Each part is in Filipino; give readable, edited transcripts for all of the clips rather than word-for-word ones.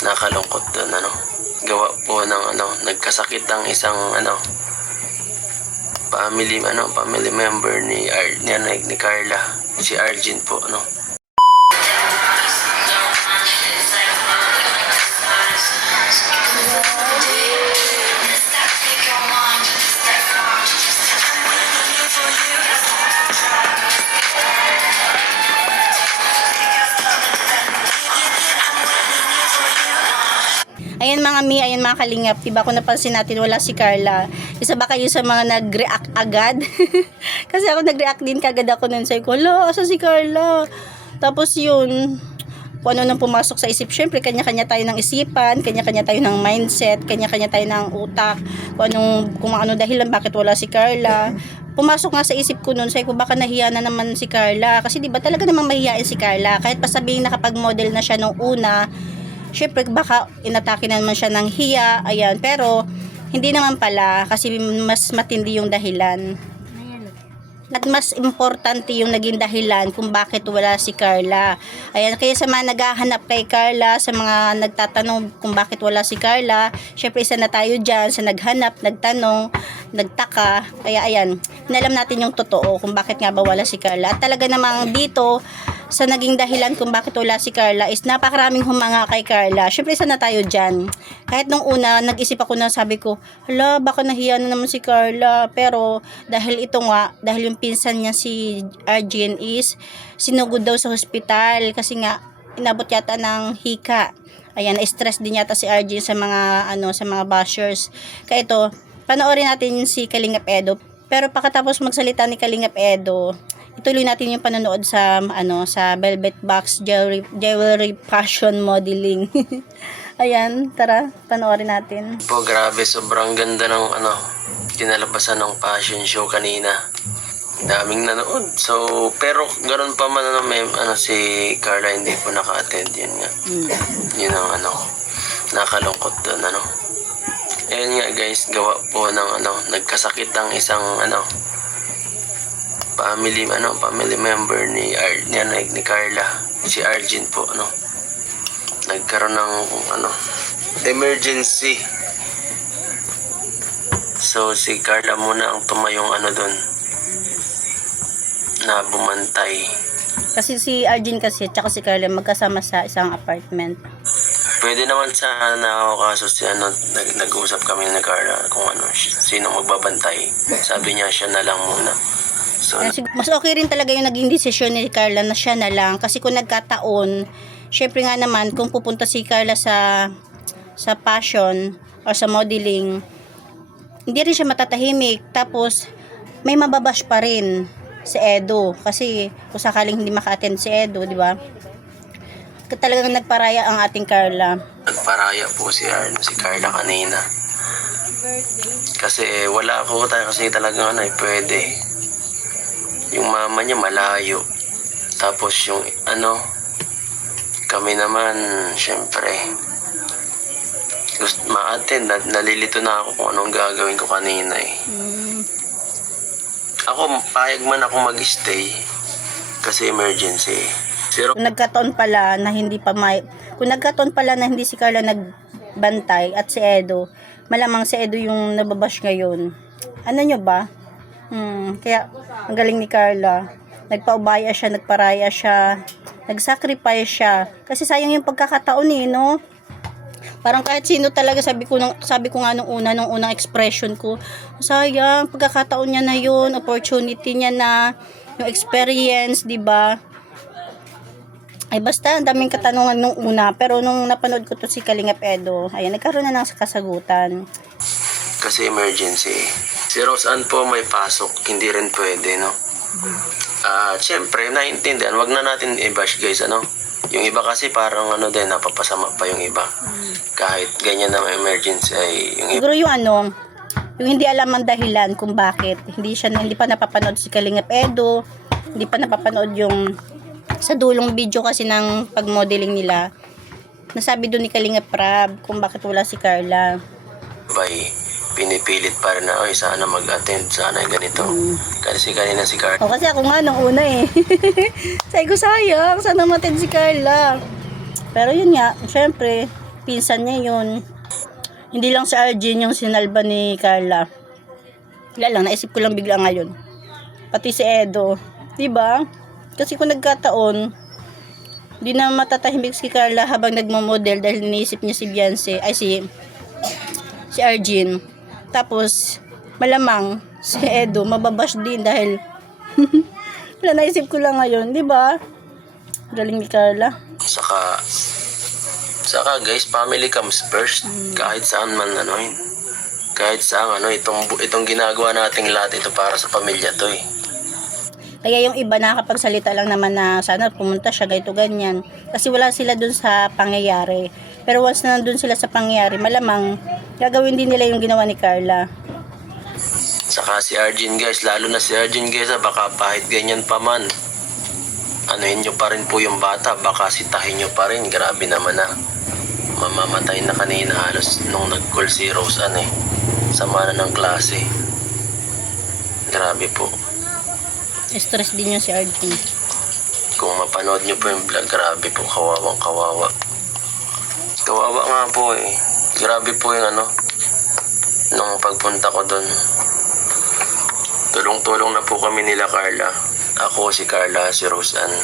Nakalungkot doon, gawa po ng nagkasakit ang isang family member ni Carla, si Arjen po, Ayan mga mi, ayan mga kalingap, diba kung napansin natin wala si Carla. Isa ba kayo sa mga nag-react agad? Kasi ako nag-react din kagad ako nun. Sabi ko, hala, asa si Carla? Tapos yun, kung ano nang pumasok sa isip, syempre kanya-kanya tayo ng isipan, kanya-kanya tayo ng mindset, kanya-kanya tayo ng utak, kung ano dahilan bakit wala si Carla. Pumasok nga sa isip ko noon, sabi ko baka nahiya na naman si Carla. Kasi diba talaga namang mahihain si Carla. Kahit pa sabihin nakapag-model na siya nung una, syempre baka inatake na naman siya ng hiya, ayan, pero hindi naman pala kasi mas matindi yung dahilan at mas importante yung naging dahilan kung bakit wala si Carla. Ayan, kaya sa mga naghahanap kay Carla, sa mga nagtatanong kung bakit wala si Carla, syempre isa na tayo dyan sa naghanap, nagtanong, nagtaka. Kaya ayan, inalam natin yung totoo kung bakit nga ba wala si Carla. At talaga namang dito sa naging dahilan kung bakit wala si Carla is napakaraming humanga kay Carla. Syempre isa na tayo dyan. Kahit nung una, nag-isip ako na sabi ko, hala, baka nahiya na naman si Carla. Pero dahil ito nga, dahil yung pinsan niya si Arjen is sinugod daw sa hospital kasi nga inabot yata ng hika. Ayan, stress din yata si Arjen sa mga sa mga bashers. Kaya ito, panoorin natin si Kalingap Edo. Pero pagkatapos magsalita ni Kalingap Edo, ituloy natin yung panonood sa sa Velvet Box Jewelry Fashion Modeling. Ayan, tara, panoorin natin. Po, grabe, sobrang ganda ng kinalabasan ng fashion show kanina. Daming nanood. So, pero ganoon pa man si Carla hindi po naka-attend, yun nga. Yun ang nakalungkot doon, Ayan nga guys, gawa po ng nagkasakit ang isang family member ni Carla, si Arjen po, nagkaroon ng emergency. So si Carla muna ang tumayong doon na bumantay. Kasi si Arjen kasi tsaka si Carla magkasama sa isang apartment. Pwede naman sana ako kaso nag-usap kami ni Carla kung sino magbabantay. Sabi niya siya na lang muna. So, mas okay rin talaga yung naging desisyon ni Carla na siya na lang. Kasi kung nagkataon, syempre nga naman, kung pupunta si Carla sa fashion or sa modeling, hindi rin siya matatahimik. Tapos, may mababash pa rin si Edo. Kasi kung sakaling hindi maka-attend si Edo, di ba? Talagang nagparaya ang ating Carla. Nagparaya po si Carla kanina. Kasi wala po tayo kasi talagang pwede. Yung mama niya malayo. Tapos yung kami naman, syempre, gusto ma-attend. Nalilito na ako kung anong gagawin ko kanina eh. Ako, payag man ako mag-stay kasi emergency. Pero Kung nagkataon pala na hindi si Carla nagbantay at si Edo, malamang si Edo yung nababash ngayon. Ano nyo ba? Kaya ang galing ni Carla. Nagpaubaya siya, nagparaya siya, nagsacrifice siya. Kasi sayang yung pagkakataon no? Parang kahit sino talaga, sabi ko nga nung unang expression ko, sayang, pagkakataon niya na yun, opportunity niya na, yung experience, di ba? Ay basta, ang daming katanungan nung una. Pero nung napanood ko to si Kalingap Edo, ayan, nagkaroon na ng kasagutan. Kasi emergency. Si Roseanne po may pasok, hindi rin pwede, no? Siyempre, naiintindihan. Wag na natin i-bash, guys, Yung iba kasi parang din, napapasama pa yung iba. Kahit ganyan na may emergency ay yung iba. Siguro yung yung hindi alam ang dahilan kung bakit. Hindi pa napapanood si Kalingap Edo, hindi pa napapanood yung sa dulong video kasi ng pag-modeling nila, nasabi doon ni Kalingap Rab kung bakit wala si Carla. Pinipilit pa rin na, sana mag-attend, sana ganito. Kasi kanina si Carla. Kasi ako nga nung una sabi ko sayang, sana mag-attend si Carla. Pero yun nga, syempre, pinsan niya yun. Hindi lang si Arjen yung sinalba ni Carla. Wala lang, naisip ko lang bigla ngayon. Pati si Edo. Diba? Kasi kung nagkataon, di na matatahimik si Carla habang nagmamodel dahil iniisip niya si Beyonce, ay si Arjen. Tapos, malamang si Edo mababash din dahil wala, naisip ko lang ngayon, di ba? Galing ni Carla. Saka guys, family comes first. Kahit saan man ano yun. Kahit saan itong ginagawa nating lahat ito para sa pamilya to eh. Kaya yung iba nakakapagsalita lang naman na sana pumunta siya, ganito ganyan. Kasi wala sila dun sa pangyayari. Pero once na nandun sila sa pangyayari, malamang gagawin din nila yung ginawa ni Carla. Saka si Arjen guys, lalo na si Arjen guys, baka kahit ganyan pa man, anuhin nyo pa rin po yung bata, baka sitahin nyo pa rin. Grabe naman na. Mamamatay na kanina halos nung nag-call si Rose sama na ng klase. Grabe po. Stress din yung si Arjen. Kung mapanood nyo po yung vlog, grabe po, kawawang kawawa. Kawawa nga po eh. Grabe po yung nung pagpunta ko doon. Tulong-tulong na po kami nila Carla. Ako, si Carla, si Rose Ann.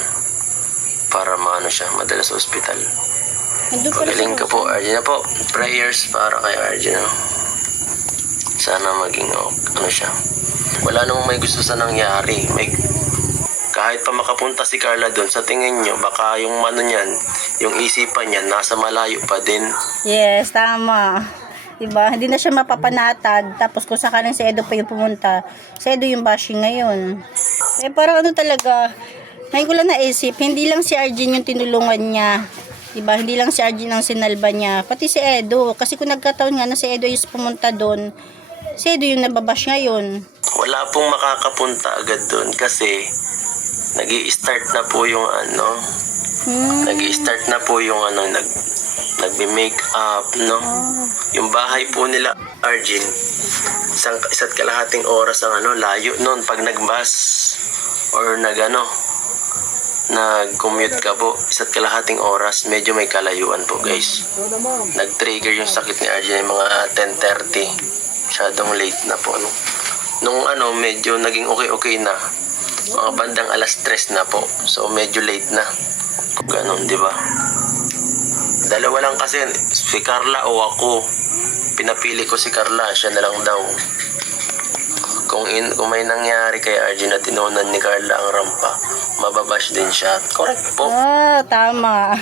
Para siya, madala sa ospital. Pagaling ka po, Arjen na po. Prayers para kay Arjen. Sana maging siya. Wala namang may gusto sa nangyari. Kahit pa makapunta si Carla doon, sa tingin nyo, baka yung niyan, yung isipan niya, nasa malayo pa din. Yes, tama. Diba? Hindi na siya mapapanatag. Tapos kung sakaling si Edo pa yung pumunta, si Edo yung bashing ngayon. Eh parang talaga, ngayon ko lang naisip, hindi lang si Arjen yung tinulungan niya. Diba? Hindi lang si Arjen ang sinalba niya. Pati si Edo. Kasi kung nagkataon nga na si Edo yung pumunta doon, si Edo yung nababash ngayon. Wala pong makakapunta agad doon kasi nag-i-start na po yung nag-i-start na po yung nagbe-make up, no? Yung bahay po nila, Arjen, isa't kalahating oras ang layo noon pag nag-bus or nag-commute ka po, isa't kalahating oras, medyo may kalayuan po guys. Nag-trigger yung sakit ni Arjen yung mga 10:30. Masyadong late na po, no? Nung medyo naging okay na, mga bandang 3:00 na po. So medyo late na. Ganon, di ba? Dalawa lang kasi, si Carla o ako. Pinapili ko si Carla, siya na lang daw. Kung may nangyari kay Arjen na tinunan ni Carla ang rampa, mababash din siya. Correct po. Tama.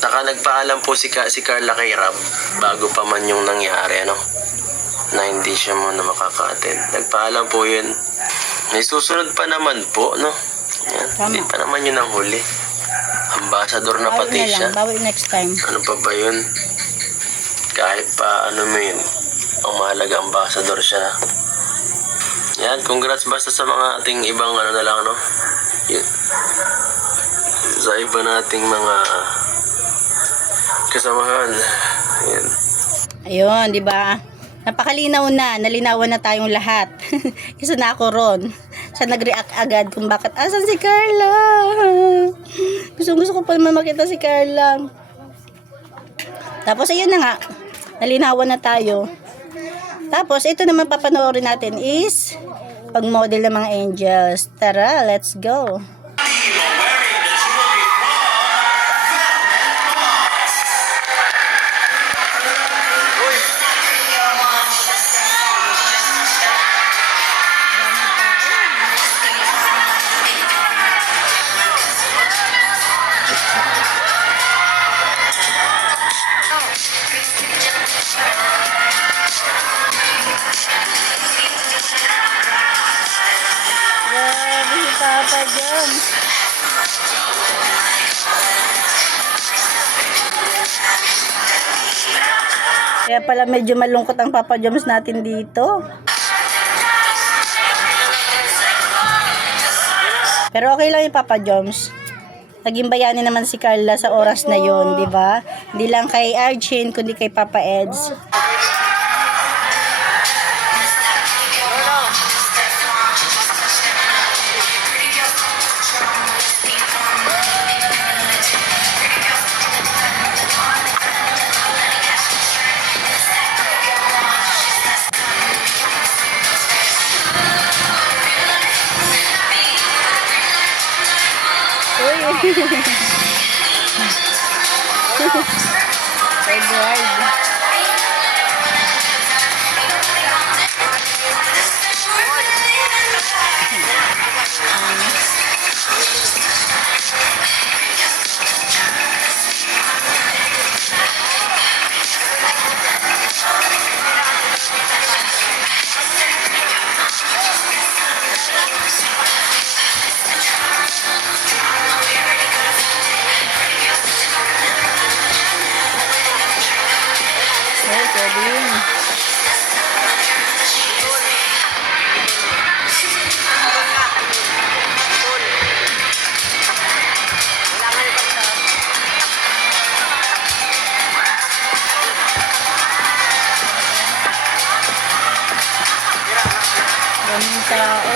Saka nagpaalam po si Carla kay Rab bago pa man yung nangyari, na hindi siya muna makaka-attend. Nagpaalam po yun. May susunod pa naman po, no? Yan. Hindi pa naman yun ang huli. Ambassador na pati siya. Bawi next time. Ano pa ba yun? Kahit pa mo yun, ang mahalaga ambassador siya. Yan, congrats basta sa mga ating ibang na lang, no? Yun. Sa iba nating mga kasamahan. Yan. Ayun, di ba? Napakalinaw na, nalinawan na tayong lahat. Isa na ako ron. Siya nag-react agad kung bakit, asan si Carla? Gusto ko pa naman makita si Carla. Tapos ayun na nga, nalinawan na tayo. Tapos ito naman papanoorin natin is pag-model ng mga angels. Tara, let's go. Grabe si Papa dyan. Kaya pala medyo malungkot ang Papa Joms natin dito. Pero okay lang yung Papa Joms. Naging bayani naman si Carla sa oras na yon, di ba? Hindi lang kay Arjen, kundi kay Papa Eds. Edward. Ay, pwede yun. Daming tao.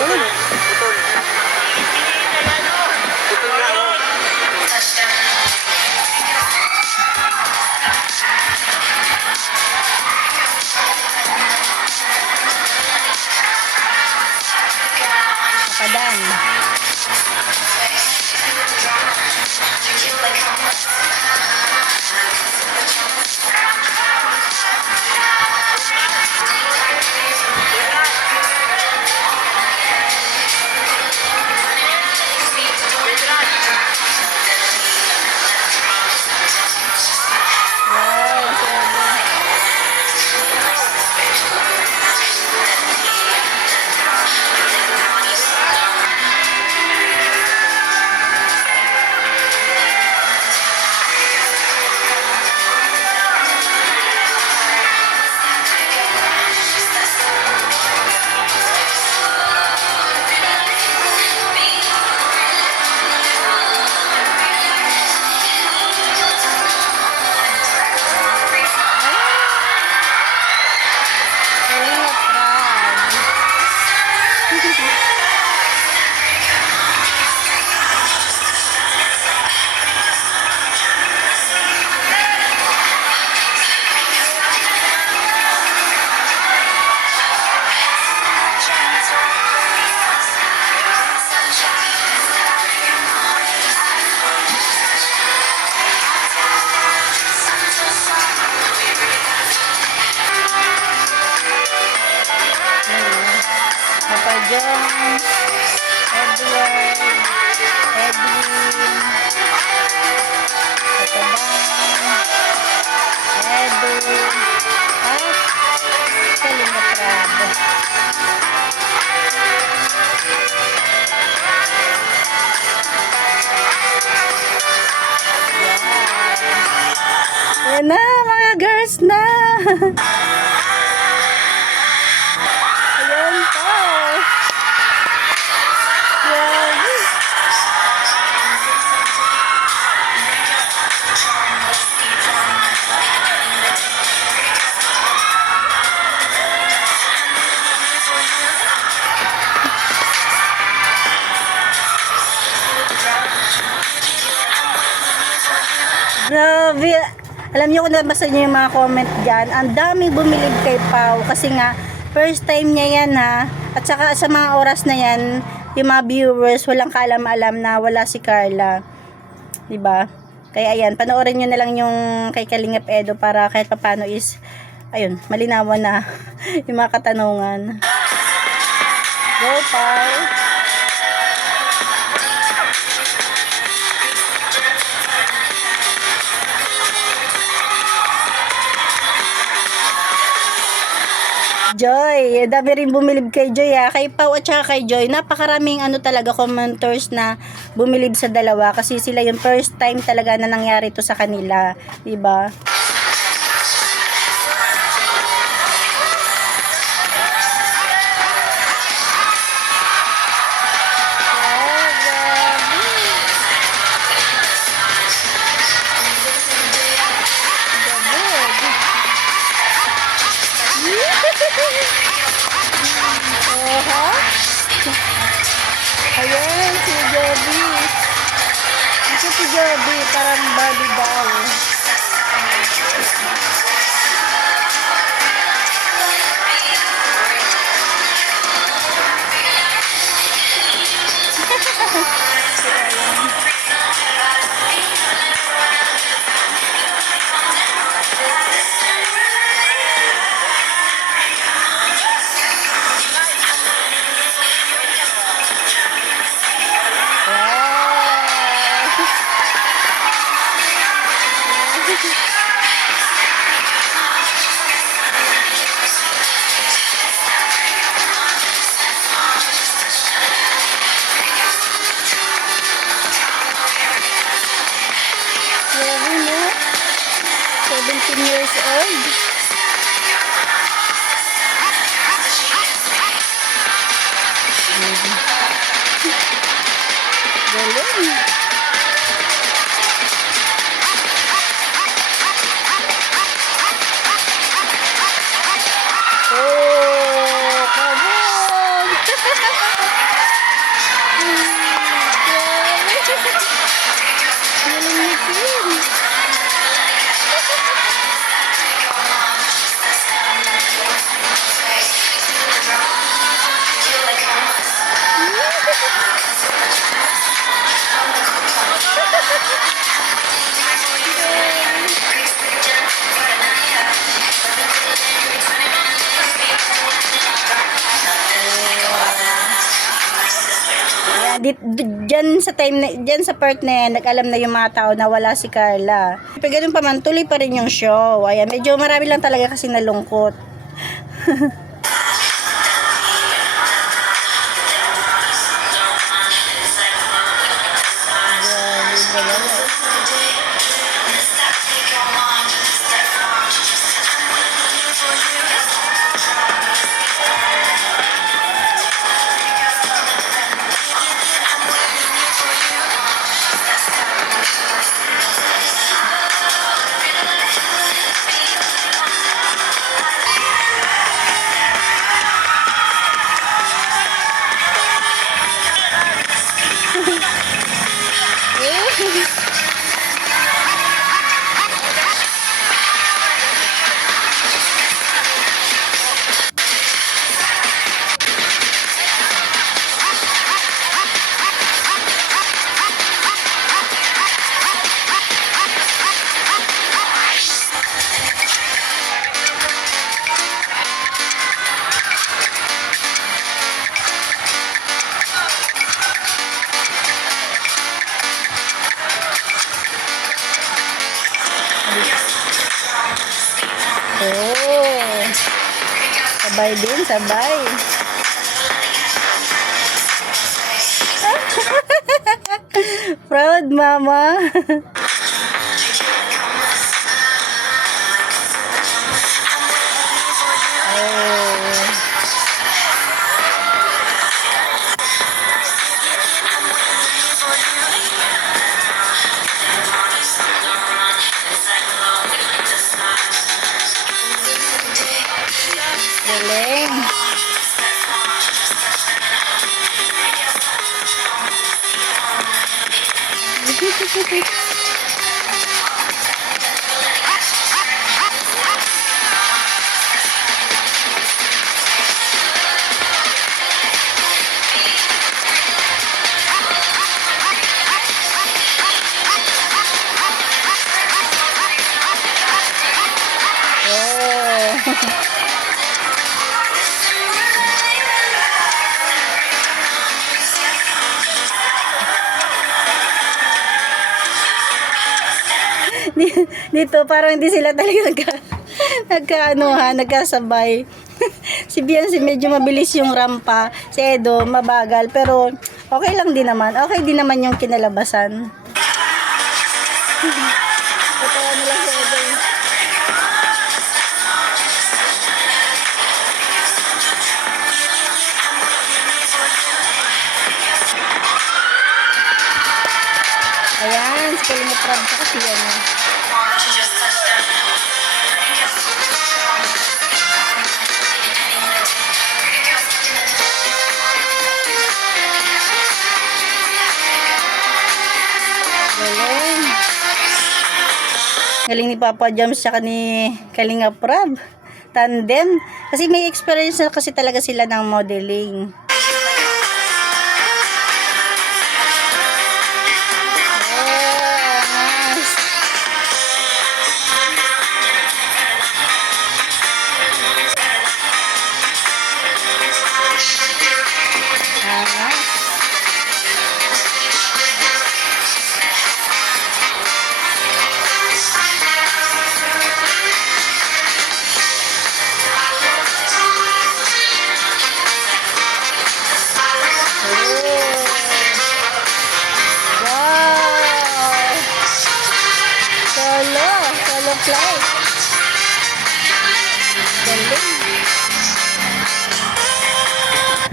Kadan. Wow, Kalinga Prab. Papa John, Edward, Edwin, Katabang, Edu, at Kalinga Prab. Yan na, mga girls na! Ayan po! Grabe! Grabe! Alam niyo kung nabasa niyo yung mga comment dyan, ang daming bumilib kay Pau kasi nga first time niya yan ha. At saka sa mga oras na yan, yung mga viewers walang kaalam-alam na wala si Carla. 'Di ba? Kaya ayan, panoorin niyo na lang yung kay Kalingap Edo para kahit papaano is ayun, malinawan na yung mga katanungan. Go Pau! Joy, dami rin bumilib kay Joy ha. Kay Pau at saka kay Joy, napakaraming ano talaga commenters na bumilib sa dalawa kasi sila yung first time talaga na nangyari to sa kanila, 'di ba? Ayan, si Joby. Ito si Joby, parang Barbie doll. 17 years old. Galing. Oh, kabog! Galing ni Queen. Ayan, dyan sa time na, dyan sa part na yan, nag-alam na yung mga tao na wala si Carla. Pero ganun pa man, tuloy pa rin yung show. Ayan, medyo marami lang talaga kasi nalungkot. Oh, sabay din, sabay. Proud mama. Galing. Oh. Dito parang hindi sila talaga nagkasabay. Si Beyonce medyo mabilis yung rampa, si Edo mabagal, pero okay lang din naman. Okay din naman yung kinalabasan. Tatawa nila si Edo. Ayan, si Kalinga Prab kasi yan. Galing. Galing ni Papa Jams tsaka ni Kalinga Prab. Tandem. Kasi may experience na kasi talaga sila ng modeling. Galing.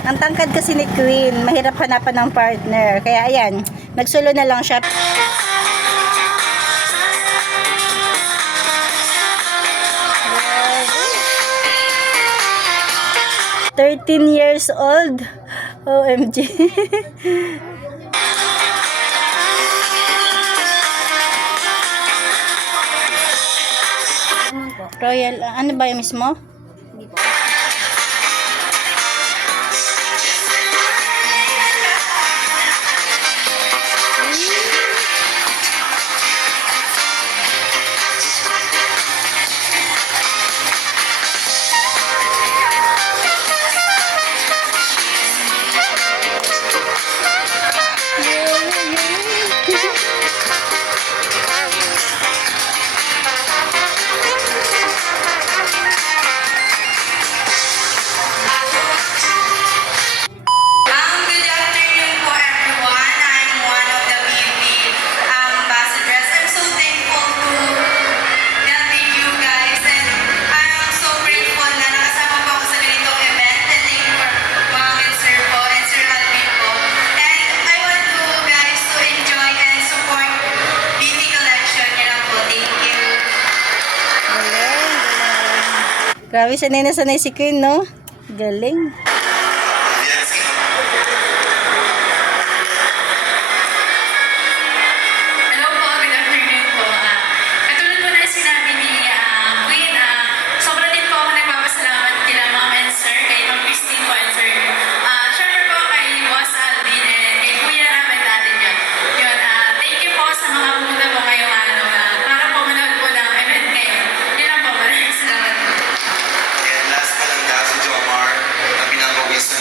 Ang tangkad kasi ni Queen, mahirap hanapan ng partner. Kaya ayan, nagsolo na lang siya. 13 years old. OMG. Royal, ano ba yung mismo? Hindi po. Grabe, sanay na sanay si Queen, no? Galing. Hello po, good afternoon po. Katulad po na sinabi ni Queen, sobra din po ako nagpapasalamat kila Ma'am and Sir, kay Ma'am Christine po and Sir. Syempre po kay Boss Alvin and kay Kuya namin natin yun. Yun, thank you po sa mga pumunta po ngayong para po manood po ng event ngayon. Yun lang po, maraming salamat po. And last pa lang daw si Jomar na pinapawis na.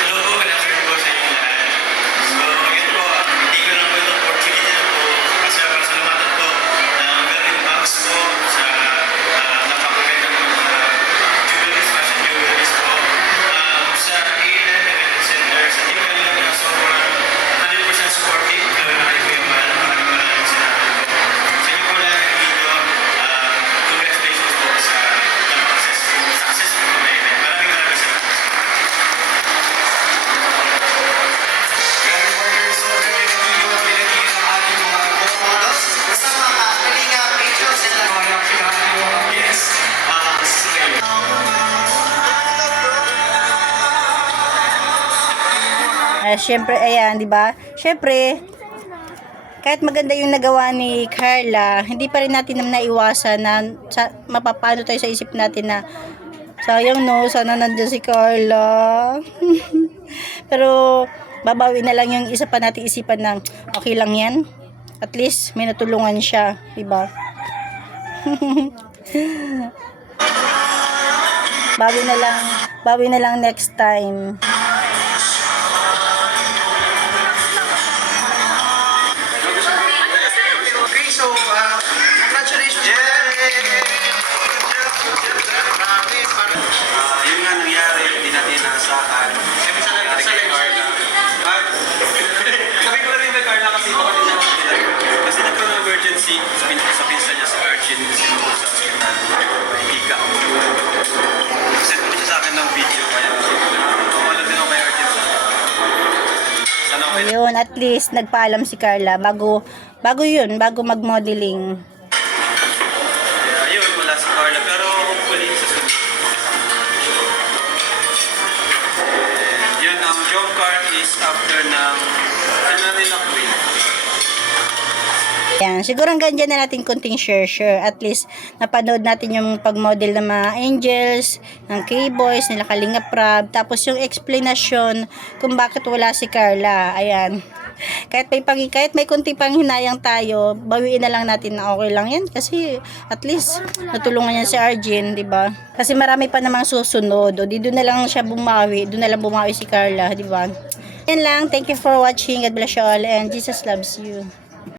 Hello po, good afternoon po sa inyo lahat. So, again po, hindi ko lang po ito opportunity na po kasi para salamatan po ng Berlin Box po sa napakaganda po jewelries, fashion jewelries po. Sa A&M Event Center, sa team kanila po na sobrang 100% supportive. Kaya na kayo po yung maraming sinabi po. Sa inyo po lahat ng video, congratulations po sa successful po na event. Maraming salamat. Grabe partners, so grabe na video ang pinagigil ng ating mga models. Kasama ka, Kalinga, Pictures, and mga Yes. Sige. Syempre, ayan, di ba? Syempre, kahit maganda yung nagawa ni Carla, hindi pa rin natin naiwasan na mapapano tayo sa isip natin na sayang no, sana nandiyan si Carla. Pero babawi na lang yung isa pa nating isipan ng okay lang yan. At least may natulungan siya, di ba? Bawi na lang next time. Okay, so, congratulations. Yun nga nangyari, hindi natin inaasahan. Sabi kay Carla. Sabi ko na rin kay Carla kasi baka din ako sila. Kasi nagkaroon ng emergency sa pinsa niya sa Archin, sinunod sa hospital. Hika. Send mo siya sa akin ng video, kaya wala din ako kay Archin. Sana okay lang. Ayun, at least nagpaalam si Carla bago mag-modeling. Kaya yun, wala si Carla. Pero hopefully sa sunod. Yun, ang jump card is after ng Manila Queen. Yan, siguro hanggang dyan na natin kunting share. At least, napanood natin yung pag-model ng mga angels, ng K-boys, nila Kalinga Prab. Tapos yung explanation kung bakit wala si Carla. Ayan. Kahit may kunting panghinayang tayo, bawiin na lang natin na okay lang yan. Kasi, at least, natulungan niya si Arjun, di ba? Kasi marami pa namang susunod. O, di doon na lang siya bumawi. Doon na lang bumawi si Carla, di ba? Yan lang. Thank you for watching. God bless you all. And Jesus loves you.